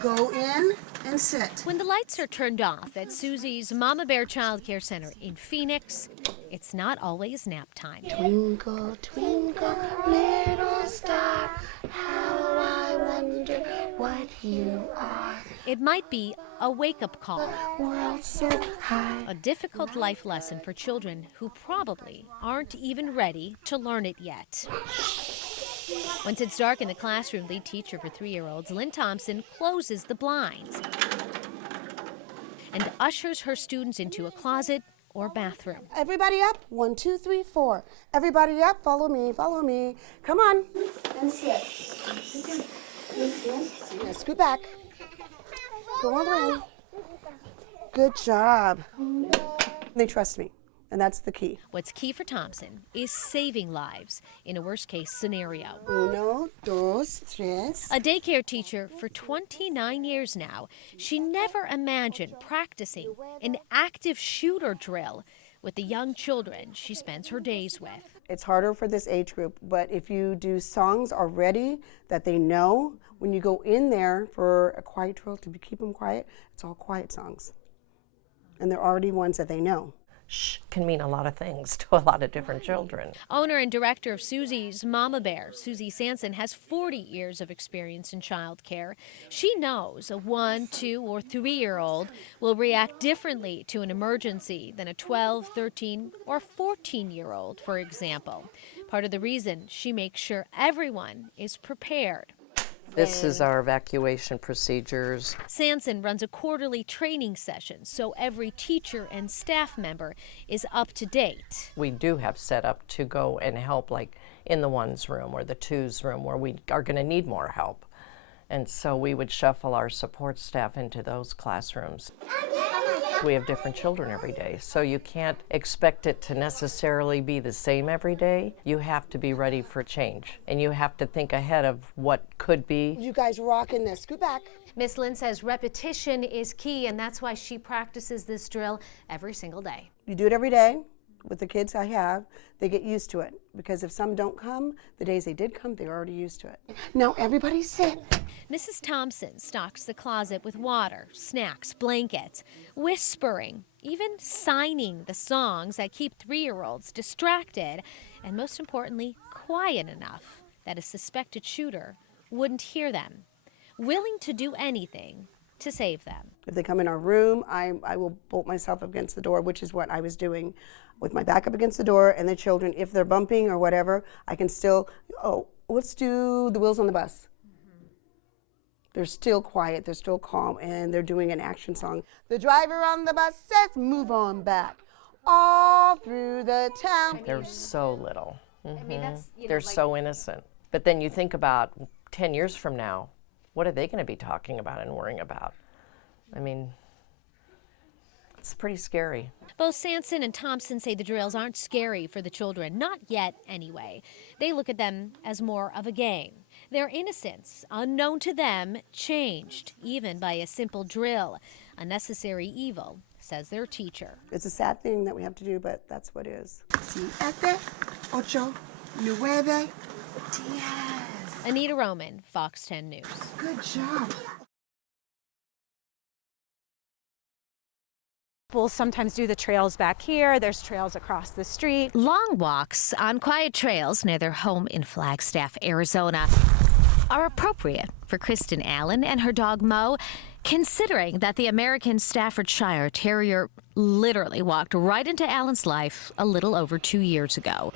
Go in and sit. When the lights are turned off at Susie's Mama Bear Child Care Center in Phoenix, it's not always nap time. Twinkle, twinkle, little star, how I wonder what you are. It might be a wake-up call, World so high. a difficult life lesson for children who probably aren't even ready to learn it yet. Once it's dark in the classroom, lead teacher for 3-year-olds Lynn Thompson closes the blinds and ushers her students into a closet or bathroom. Everybody up. 1, 2, 3, 4. Everybody up. Follow me. Follow me. Come on. And sit. Yeah, scoot back. Go all the way in. Good job. They trust me, and that's the key. What's key for Thompson is saving lives in a worst-case scenario. 1, 2, 3. A daycare teacher for 29 years now, she never imagined practicing an active shooter drill with the young children she spends her days with. It's harder for this age group, but if you do songs already that they know, when you go in there for a quiet drill to keep them quiet, it's all quiet songs. And they're already ones that they know. Shh can mean a lot of things to a lot of different children. Owner and director of Susie's Mama Bear, Susie Sanson, has 40 years of experience in child care. She knows a 1, 2, or 3-year-old will react differently to an emergency than a 12, 13, or 14-year-old, for example. Part of the reason she makes sure everyone is prepared. This is our evacuation procedures. Sanson runs a quarterly training session so every teacher and staff member is up to date. We do have set up to go and help, like in the 1's room or the 2's room where we are going to need more help. And so we would shuffle our support staff into those classrooms. We have different children every day, so you can't expect it to necessarily be the same every day. You have to be ready for change, and you have to think ahead of what could be. You guys rocking this. Scoot back. Miss Lynn says repetition is key, and that's why she practices this drill every single day. You do it every day. With the kids I have, they get used to it. Because if some don't come, the days they did come, they're already used to it. Now everybody sit. Mrs. Thompson stocks the closet with water, snacks, blankets, whispering, even signing the songs that keep 3-year-olds distracted, and most importantly, quiet enough that a suspected shooter wouldn't hear them, willing to do anything to save them. If they come in our room, I will bolt myself against the door, which is what I was doing with my back up against the door, and the children, if they're bumping or whatever, I can still, let's do the Wheels on the Bus. They're still quiet, they're still calm, and they're doing an action song. The driver on the bus says, move on back, all through the town. They're so little. I mean, that's, They're so innocent. But then you think about 10 years from now, what are they going to be talking about and worrying about? I mean, it's pretty scary. Both Sanson and Thompson say the drills aren't scary for the children, not yet anyway. They look at them as more of a game. Their innocence, unknown to them, changed, even by a simple drill. A necessary evil, says their teacher. It's a sad thing that we have to do, but that's what it is. 7, 8, 9, 10. Anita Roman, Fox 10 News. Good job. We'll sometimes do the trails back here. There's trails across the street. Long walks on quiet trails near their home in Flagstaff, Arizona are appropriate for Kristen Allen and her dog Mo, considering that the American Staffordshire Terrier literally walked right into Allen's life a little over 2 years ago.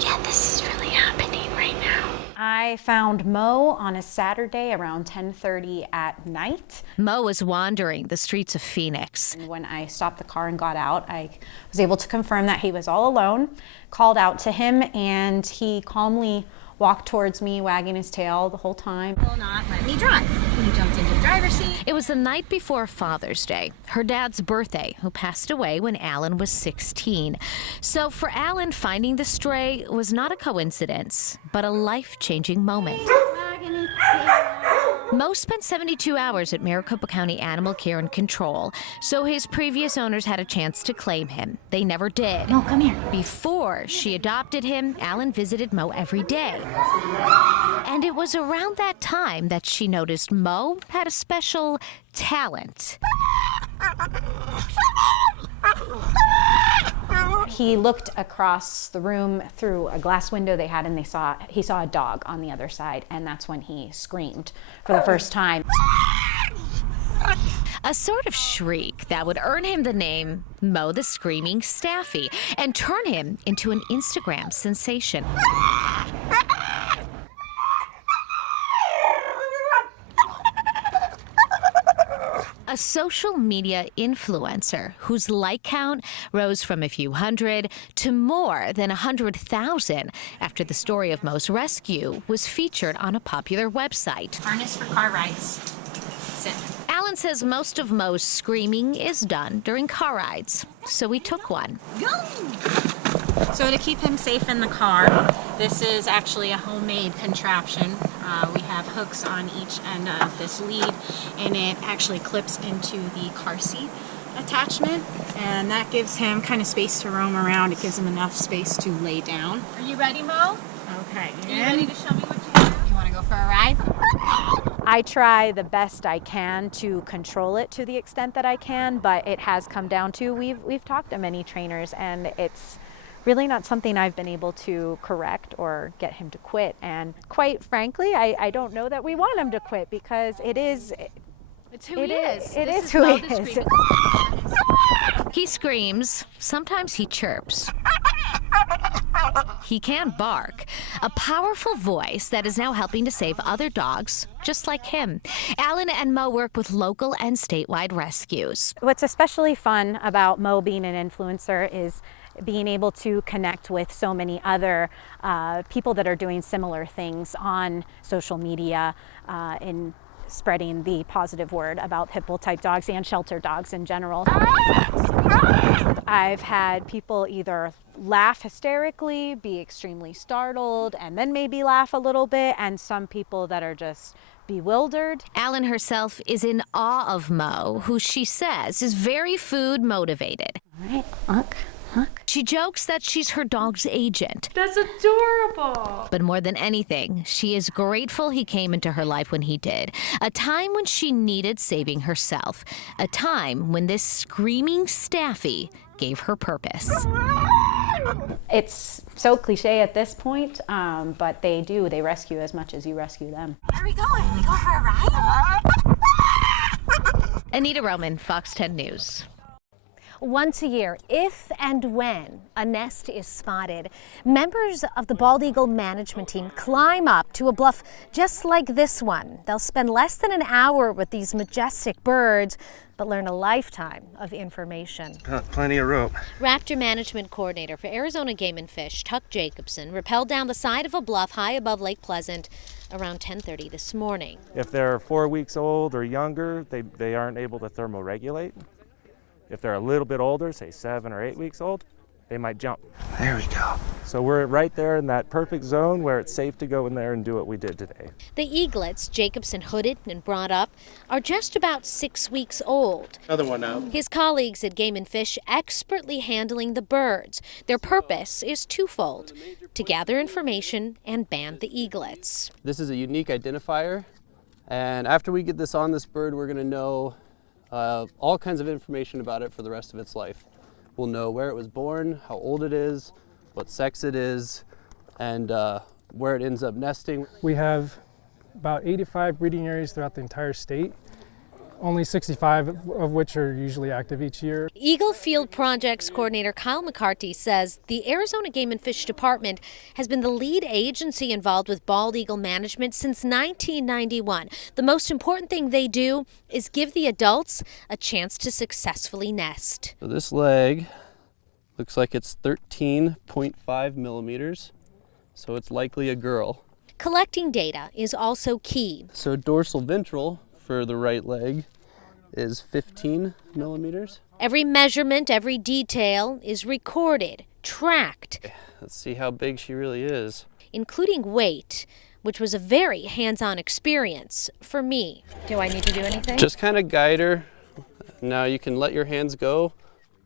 Yeah, this is really happening right now. I found Mo on a Saturday around 10:30 at night. Mo was wandering the streets of Phoenix. And when I stopped the car and got out, I was able to confirm that he was all alone, called out to him, and he calmly walked towards me, wagging his tail the whole time. Will not let me drive. He jumped into the driver's seat. It was the night before Father's Day, her dad's birthday, who passed away when Allen was 16. So for Allen, finding the stray was not a coincidence, but a life-changing moment. Wagging his tail. Mo spent 72 hours at Maricopa County Animal Care and Control, so his previous owners had a chance to claim him. They never did. Mo, come here. Before she adopted him, Alan visited Mo every day. And it was around that time that she noticed Mo had a special talent. He looked across the room through a glass window they had, and he saw a dog on the other side, and that's when he screamed for the first time. A sort of shriek that would earn him the name Mo the Screaming Staffy and turn him into an Instagram sensation. A social media influencer whose like count rose from a few hundred to more than 100,000 after the story of Mo's rescue was featured on a popular website. Harness for car rides. Sit. Alan says most of Mo's screaming is done during car rides, so we took one. Go! So to keep him safe in the car, this is actually a homemade contraption. We have hooks on each end of this lead, and it actually clips into the car seat attachment, and that gives him kind of space to roam around. It gives him enough space to lay down. Are you ready, Mo? Okay. Are you ready to show me what you do? You want to go for a ride? I try the best I can to control it to the extent that I can, but it has come down to, we've talked to many trainers, and it's really not something I've been able to correct or get him to quit. And quite frankly, I don't know that we want him to quit, because it's who he is. It is who he is. He screams, sometimes he chirps. He can bark, a powerful voice that is now helping to save other dogs just like him. Alan and Mo work with local and statewide rescues. What's especially fun about Mo being an influencer is being able to connect with so many other people that are doing similar things on social media in spreading the positive word about pit bull type dogs and shelter dogs in general. I've had people either laugh hysterically, be extremely startled, and then maybe laugh a little bit, and some people that are just bewildered. Alan herself is in awe of Mo, who she says is very food motivated. All right, look. She jokes that she's her dog's agent. That's adorable. But more than anything, she is grateful he came into her life when he did. A time when she needed saving herself. A time when this screaming Staffy gave her purpose. It's so cliche at this point, but they rescue as much as you rescue them. Where are we going? We go for a ride? Anita Roman, Fox 10 News. Once a year, if and when a nest is spotted, members of the bald eagle management team climb up to a bluff just like this one. They'll spend less than an hour with these majestic birds, but learn a lifetime of information. Plenty of rope. Raptor Management Coordinator for Arizona Game and Fish, Tuck Jacobson, rappelled down the side of a bluff high above Lake Pleasant around 10:30 this morning. If they're 4 weeks old or younger, they aren't able to thermoregulate. If they're a little bit older, say 7 or 8 weeks old, they might jump. There we go. So we're right there in that perfect zone where it's safe to go in there and do what we did today. The eaglets Jacobson hooded and brought up are just about 6 weeks old. Another one now. His colleagues at Game and Fish expertly handling the birds. Their purpose is twofold: to gather information and band the eaglets. This is a unique identifier, and after we get this on this bird, we're going to know all kinds of information about it for the rest of its life. We'll know where it was born, how old it is, what sex it is, and where it ends up nesting. We have about 85 breeding areas throughout the entire state, only 65 of which are usually active each year. Eagle Field Projects Coordinator Kyle McCarthy says the Arizona Game and Fish Department has been the lead agency involved with bald eagle management since 1991. The most important thing they do is give the adults a chance to successfully nest. So this leg looks like it's 13.5 millimeters, so it's likely a girl. Collecting data is also key. So dorsal ventral for the right leg is 15 millimeters. Every measurement, every detail is recorded, tracked, Let's see how big she really is. including weight. which was a very hands-on experience for me. Do I need to do anything? Just kind of guide her. Now you can let your hands go.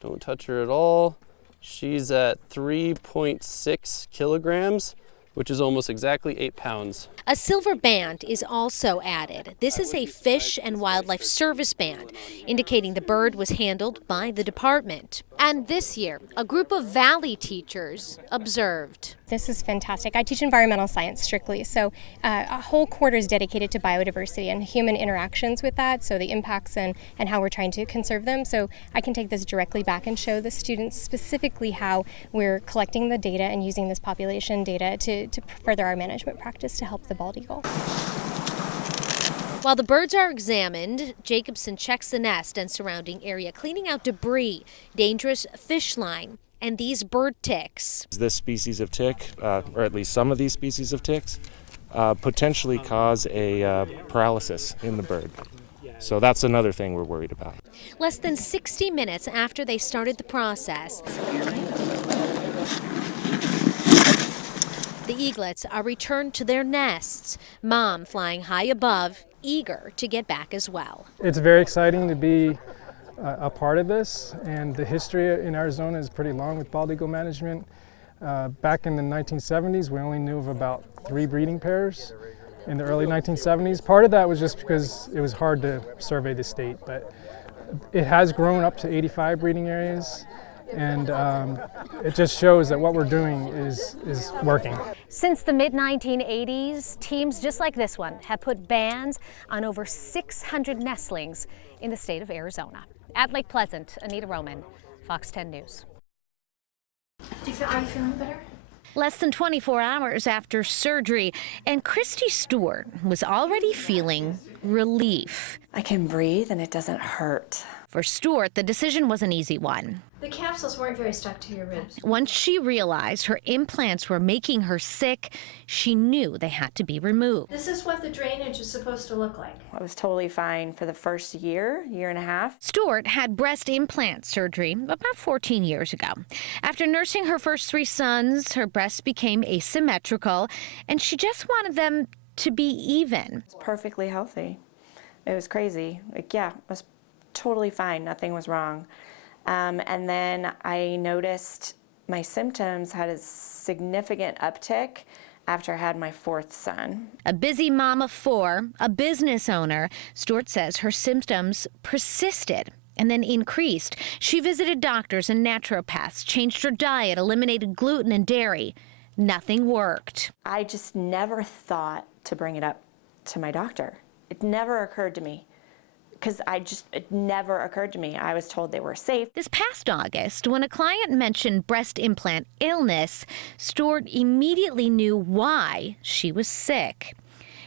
Don't touch her at all. She's at 3.6 kilograms, which is almost exactly 8 pounds. A silver band is also added. This is a Fish and Wildlife Service band, indicating the bird was handled by the department. And this year, a group of Valley teachers observed. This is fantastic. I teach environmental science strictly, so a whole quarter is dedicated to biodiversity and human interactions with that, so the impacts and how we're trying to conserve them. So I can take this directly back and show the students specifically how we're collecting the data and using this population data to further our management practice to help the bald eagle. While the birds are examined, Jacobson checks the nest and surrounding area, cleaning out debris, dangerous fish line, and these bird ticks. This species of tick, or at least some of these species of ticks, potentially cause a paralysis in the bird. So that's another thing we're worried about. Less than 60 minutes after they started the process, the eaglets are returned to their nests, Mom flying high above, eager to get back as well. It's very exciting to be a part of this, and the history in Arizona is pretty long with bald eagle management. Back in the 1970s, we only knew of about 3 breeding pairs in the early 1970s. Part of that was just because it was hard to survey the state, but it has grown up to 85 breeding areas. And it just shows that what we're doing is working. Since the mid-1980s, teams just like this one have put bands on over 600 nestlings in the state of Arizona. At Lake Pleasant, Anita Roman, Fox 10 News. Are you feeling better? Less than 24 hours after surgery, and Christy Stewart was already feeling relief. I can breathe and it doesn't hurt. For Stewart, the decision was an easy one. The capsules weren't very stuck to your ribs. Once she realized her implants were making her sick, she knew they had to be removed. This is what the drainage is supposed to look like. I was totally fine for the first year and a half. Stewart had breast implant surgery about 14 years ago. After nursing her first 3 sons, her breasts became asymmetrical, and she just wanted them to be even. It's perfectly healthy. It was crazy. I was totally fine. Nothing was wrong. And then I noticed my symptoms had a significant uptick after I had my 4th son. A busy mom of 4, a business owner, Stewart says her symptoms persisted and then increased. She visited doctors and naturopaths, changed her diet, eliminated gluten and dairy. Nothing worked. I just never thought to bring it up to my doctor. It never occurred to me. Because it never occurred to me. I was told they were safe. This past August, when a client mentioned breast implant illness, Stewart immediately knew why she was sick.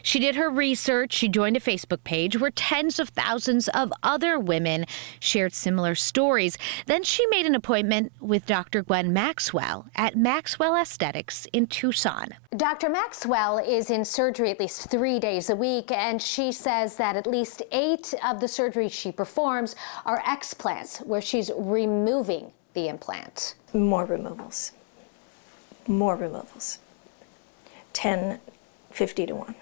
She did her research. She joined a Facebook page where tens of thousands of other women shared similar stories. Then she made an appointment with Dr. Gwen Maxwell at Maxwell Aesthetics in Tucson. Dr. Maxwell is in surgery at least 3 days a week, and she says that at least 8 of the surgeries she performs are explants, where she's removing the implant. More removals. More removals. 10, 50 to 1.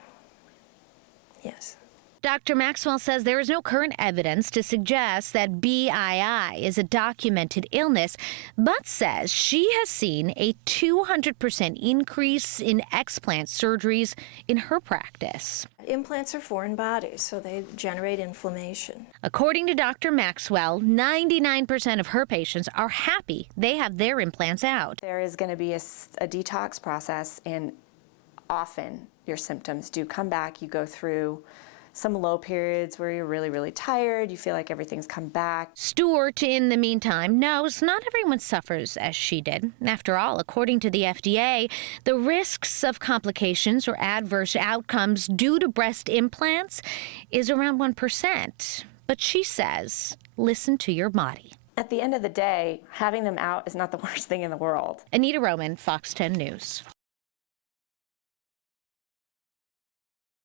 Yes. Dr. Maxwell says there is no current evidence to suggest that BII is a documented illness, but says she has seen a 200% increase in explant surgeries in her practice. Implants are foreign bodies, so they generate inflammation. According to Dr. Maxwell, 99% of her patients are happy they have their implants out. There is going to be a detox process, and often your symptoms do come back. You go through some low periods where you're really, really tired. You feel like everything's come back. Stewart, in the meantime, knows not everyone suffers as she did. After all, according to the FDA, the risks of complications or adverse outcomes due to breast implants is around 1%. But she says, listen to your body. At the end of the day, having them out is not the worst thing in the world. Anita Roman, Fox 10 News.